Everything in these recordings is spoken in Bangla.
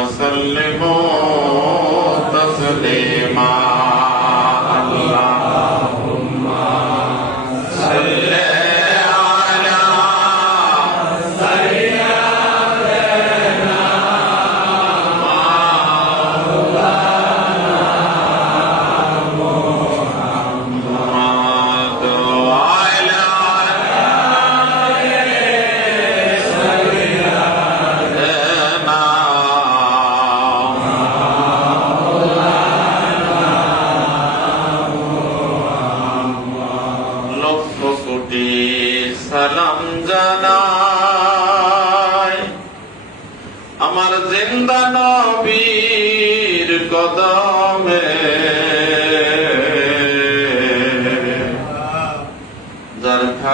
صلوا عليه وسلموا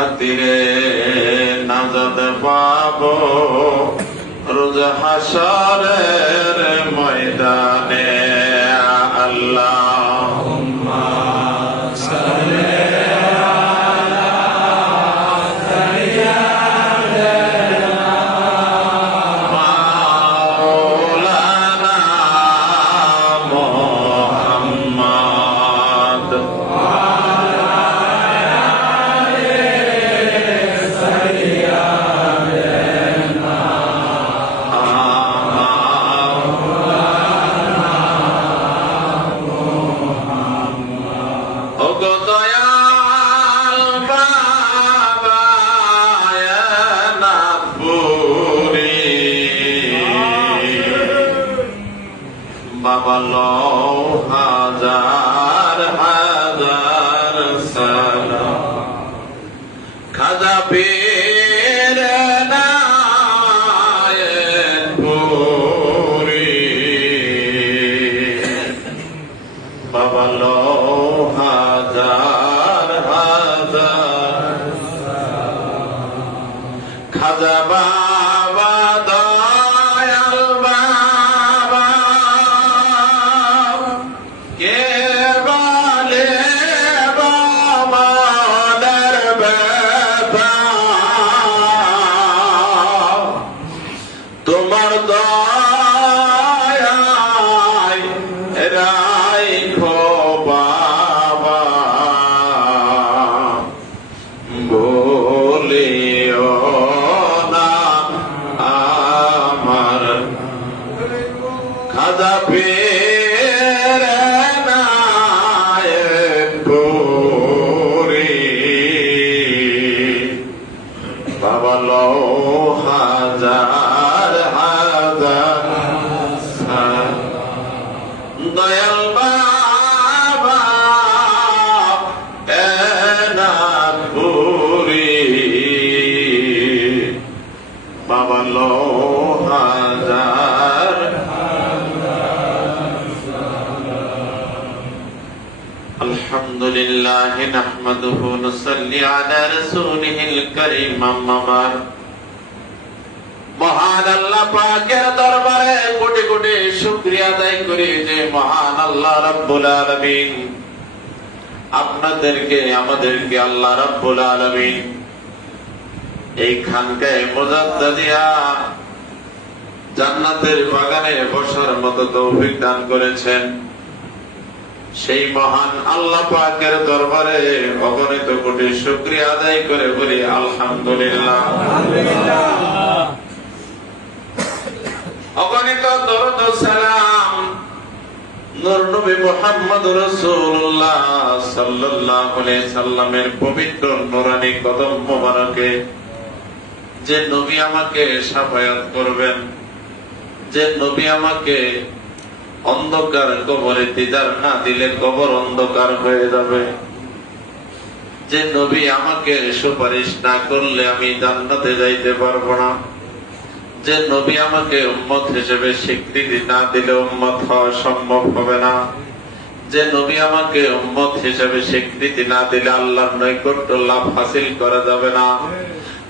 খাতিরে নাজাদ পাব। রোজ হাসরের ময়দানে বাবা নাথপুরি বাবা লো হাজার হাজার খাজা খাজা ফের لله نحمده ونصلي على رسوله الكريم أما بعد মহান আল্লাহ পাকের দরবারে কোটি কোটি শুকরিয়া আদায় করি যে মহান আল্লাহ রাব্বুল আলামিন আপনাদেরকে আমাদেরকে আল্লাহ রাব্বুল আলামিন এই খানকায় মুজাদ্দাদিয়া জান্নাতের বাগানে বসার মতো তৌফিক দান করেছেন সেই মহান আল্লাহ পাকের দরবারে অগণিত কোটি শুকরিয়া আদায় করে বলি, আলহামদুলিল্লাহ। অগণিত দরদ সালাম নূর নবী মুহাম্মদ রাসূলুল্লাহ সাল্লাল্লাহু আলাইহি সাল্লামের পবিত্র নূরানী কদম মোবারকে। যে নবী আমাকে সাফায়াত করবেন, যে নবী আমাকে অন্ধকার কবরে দিদার না দিলে কবর অন্ধকার হয়ে যাবে। যে নবী আমাকে সুপারিশ না করলে আমি জান্নাতে যাইতে পারব না। যে নবী আমাকে উম্মত হিসেবে স্বীকৃতি না দিলে উম্মত হওয়া সম্ভব হবে না। যে নবী আমাকে উম্মত হিসেবে স্বীকৃতি না দিলে আল্লাহর নৈকট্য লাভ হাসিল করা যাবে না।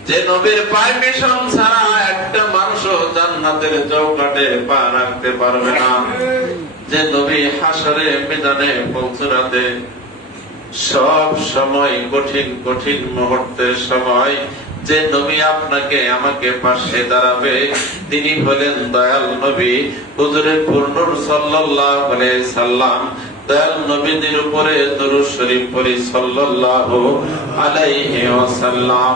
যে নবীর পারমিশন ছাড়া একটা মানুষও জান্নাতের চৌকাটে পা রাখতে পারবে না। যে নবী হাসরে মেদানে পৌঁছরাতে সব সময় কঠিন কঠিন মুহূর্তের সময় যে নবী আপনাকে আমাকে পাশে দাঁড়াবে, তিনি হলেন দয়াল নবী, হুজুরের পূর্ণর সাল্লাল্লাহু আলাইহি সাল্লাম, দয়াল নবীদের উপরে দরুদ শরীফ পড়ি সাল্লাল্লাহু আলাইহি ওয়াসাল্লাম।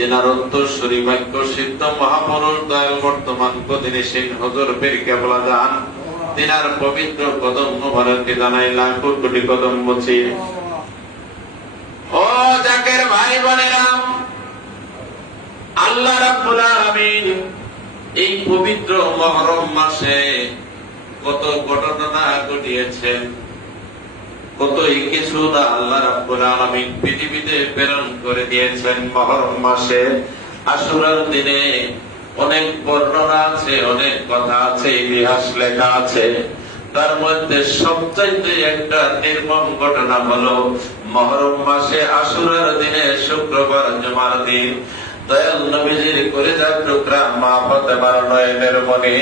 তেনার অন্তঃসরী বাক্য সিদ্ধ মহাপুরুষ দয়াল বর্তমান কদিনে সিং হজর পীর কেবলা যান তিনার পবিত্র কদম মোবারকে জানাই লাখো কোটি কদম বচে ও জাকের ভাই বোনেরা আল্লাহ রাব্বুল আলামিন এই পবিত্র মহরম মাসে কত ঘটনা ঘটিয়েছেন। কতই কিছু না আল্লাহ রাব্বুল আলামিন পৃথিবীতে প্রেরণ করে দিয়েছেন মহরম মাসে। আশুরার দিনে অনেক বর্ণনা আছে, অনেক কথা আছে, ইতিহাস লেখা আছে। তার মধ্যে সবচাইতে একটা নির্মম ঘটনা হলো মহরম মাসে আশুরার দিনে শুক্রবার জুমার দিন। দয়াল নবীজির কলিজার টুকরা মা ফাতেমার নয়নের মণি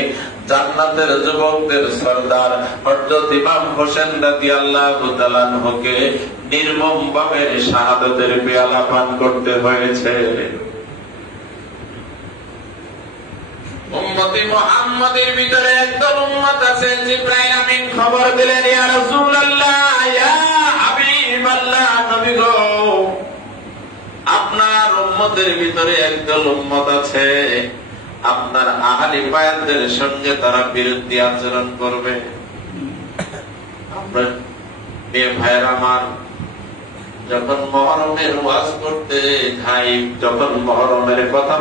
জান্নাতের যুবকদের সর্দার হযরত ইমাম হোসেন রাদিয়াল্লাহু তাআলা আনহুকে নির্মম ভাবে শাহাদাতের পেয়ালা পান করতে হয়েছে। উম্মতি মুহাম্মাদের ভিতরে একদল উম্মত আছে খবর দিলেন, ইয়া রাসূলুল্লাহ, ইয়া হাবিবাল্লাহ, নবী গো। উম্মতের ভিতরে একদল উম্মত আছে। আপনার আহালি পায়াদের সঙ্গে তারা বিরুদ্ধে আচরণ করবে। আমরা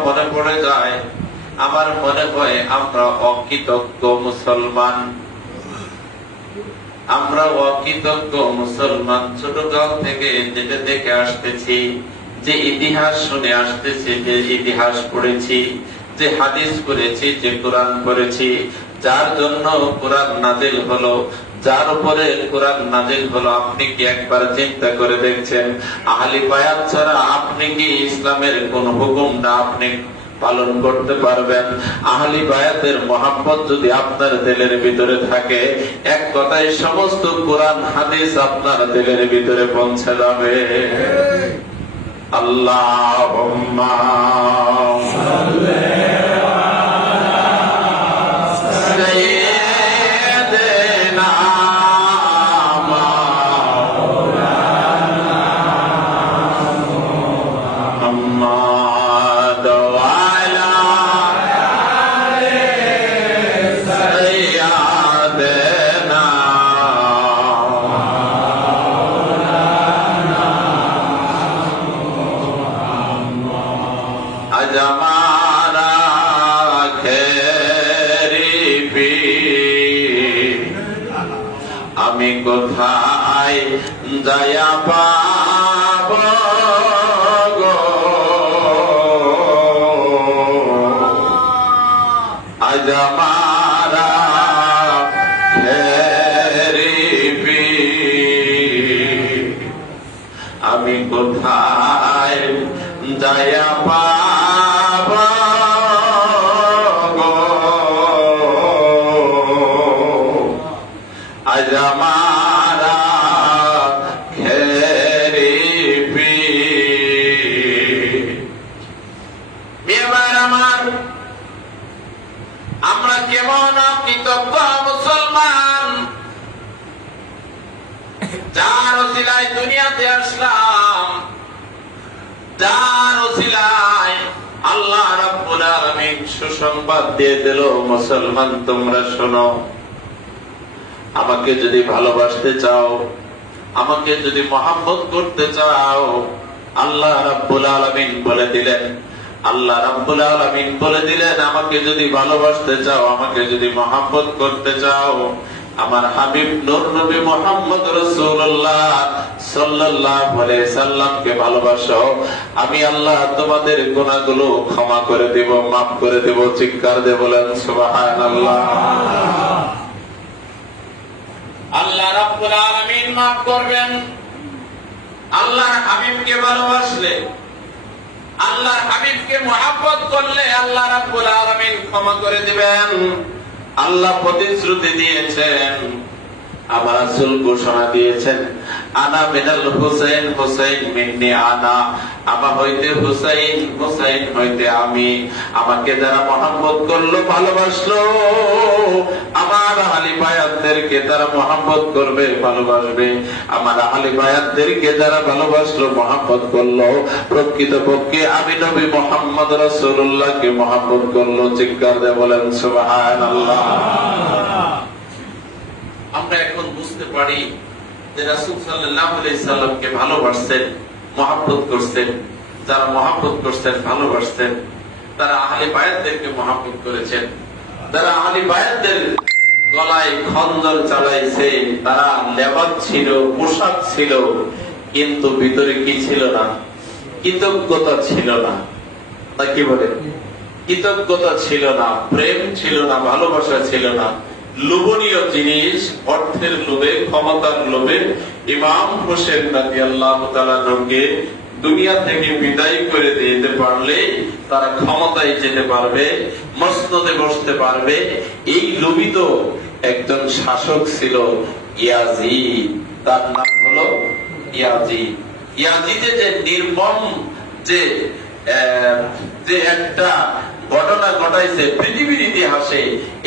মনে মনে হয় অকৃতজ্ঞ মুসলমান। আমরা অকৃতজ্ঞ থেকে যেটা দেখে আসতেছি। যে ইতিহাস শুনে আসতেছি, যে ইতিহাস পড়েছি, যে হাদিস করেছি, যে কোরআন পড়েছি যার জন্য কোরআন নাজিল হলো, যার উপরে কোরআন নাজিল হলো, আপনি কি একবার চিন্তা করে দেখছেন? আহলি বায়াত ছাড়া আপনি কি ইসলামের কোন হুকুমটা আপনি পালন করতে পারবেন? আহলি বায়াতের মোহাম্মত যদি আপনার দিলের ভিতরে থাকে, এক কথায় সমস্ত কোরআন, হাদিস আপনার দিলের ভিতরে পৌঁছে যাবে। সাইয়্যিদিনা আমি কোথায় যায়া পাব আমি কোথায় যায়া পাব আল্লাহ সুসংবাদ দিয়ে দিল, মুসলমান, তোমরা শোনো, আমাকে যদি ভালোবাসতে চাও, আমাকে যদি মহাব্বত করতে চাও, আল্লাহ রাব্বুল আলামিন বলে দিলেন আল্লাহ রাব্বুল আলামিন বলে দিলেন, আমাকে যদি ভালোবাসতে চাও, আমাকে যদি মহাব্বত করতে চাও, আমার হাবিব নূর নবী মোহাম্মদ রাসূলুল্লাহ সাল্লাল্লাহু আলাইহি সাল্লামকে ভালোবাসো। আমি আল্লাহ তোমাদের গুনাহগুলো ক্ষমা করে দেব, মাফ করে দেব, চিৎকার দিয়ে বলেন, সুবহানাল্লাহ। আল্লাহ রাব্বুল আলামিন মাফ করবেন। আল্লাহর হাবিবকে ভালোবাসলে আল্লাহর হাবিবকে মহাব্বত করলে আল্লাহ রাব্বুল আলামিন ক্ষমা করে দিবেন। আল্লাহ প্রতিশ্রুতি দিয়েছেন, আবার রাসূল ঘোষণা দিয়েছেন। আনা মিনাল হুসাইন হুসাইন মিন্নি আনা। আমা হইতে হুসাইন হুসাইন হইতে আমি। আমাকে যারা করল, ভালোবাসলো। আমার আলী বায়াতদেরকে মহব্বত করবে, ভালোবাসবে। আমার বায়াতদেরকে যারা ভালোবাসলো করল। প্রকৃত পক্ষে আমি নবী মোহাম্মদ রাসূলুল্লাহকে মহব্বত করল। চিৎকার দিয়ে বলেন, সুবহানাল্লাহ। আমরা এখন বুঝতে পারি যে রাসূল সাল্লামকে ভালোবাসছেন মহব্বত করছেন যারা মহব্বত করছেন ভালোবাসছেন তারা বায়াতদেরকে মহব্বত করেছেন। যারা বায়াতদের গলায় চালাইছে, তারা লেবাত ছিল, পোশাক ছিল, কিন্তু ভিতরে কি ছিল না? কৃতজ্ঞতা ছিল না। তা কি বলে? কৃতজ্ঞতা ছিল না, প্রেম ছিল না, ভালোবাসা ছিল না। লোভনীয় জিনিস, অর্থের লোভে, ক্ষমতার লোভে, ইমাম হোসেন রাজি আল্লাহ তালকে দুনিয়া থেকে বিদায় করে দিতে পারলে তারা ক্ষমতায় যেতে পারবে, মসনদে বসতে পারবে। এই লোভিত একজন শাসক ছিল ইয়াজি তার নাম হলো ইয়াজি ইয়াজিদে যে নির্মম, যে যে একটা ঘটনা ঘটাইছে পৃথিবীর ইতিহাসে।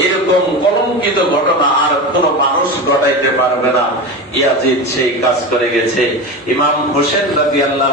এরকম কলঙ্কিত ঘটনা আর কোন মানুষ ঘটাইতে পারবে না। ইয়াজিদ সেই কাজ করে গেছে। ইমাম হোসেন রাজি আল্লাহ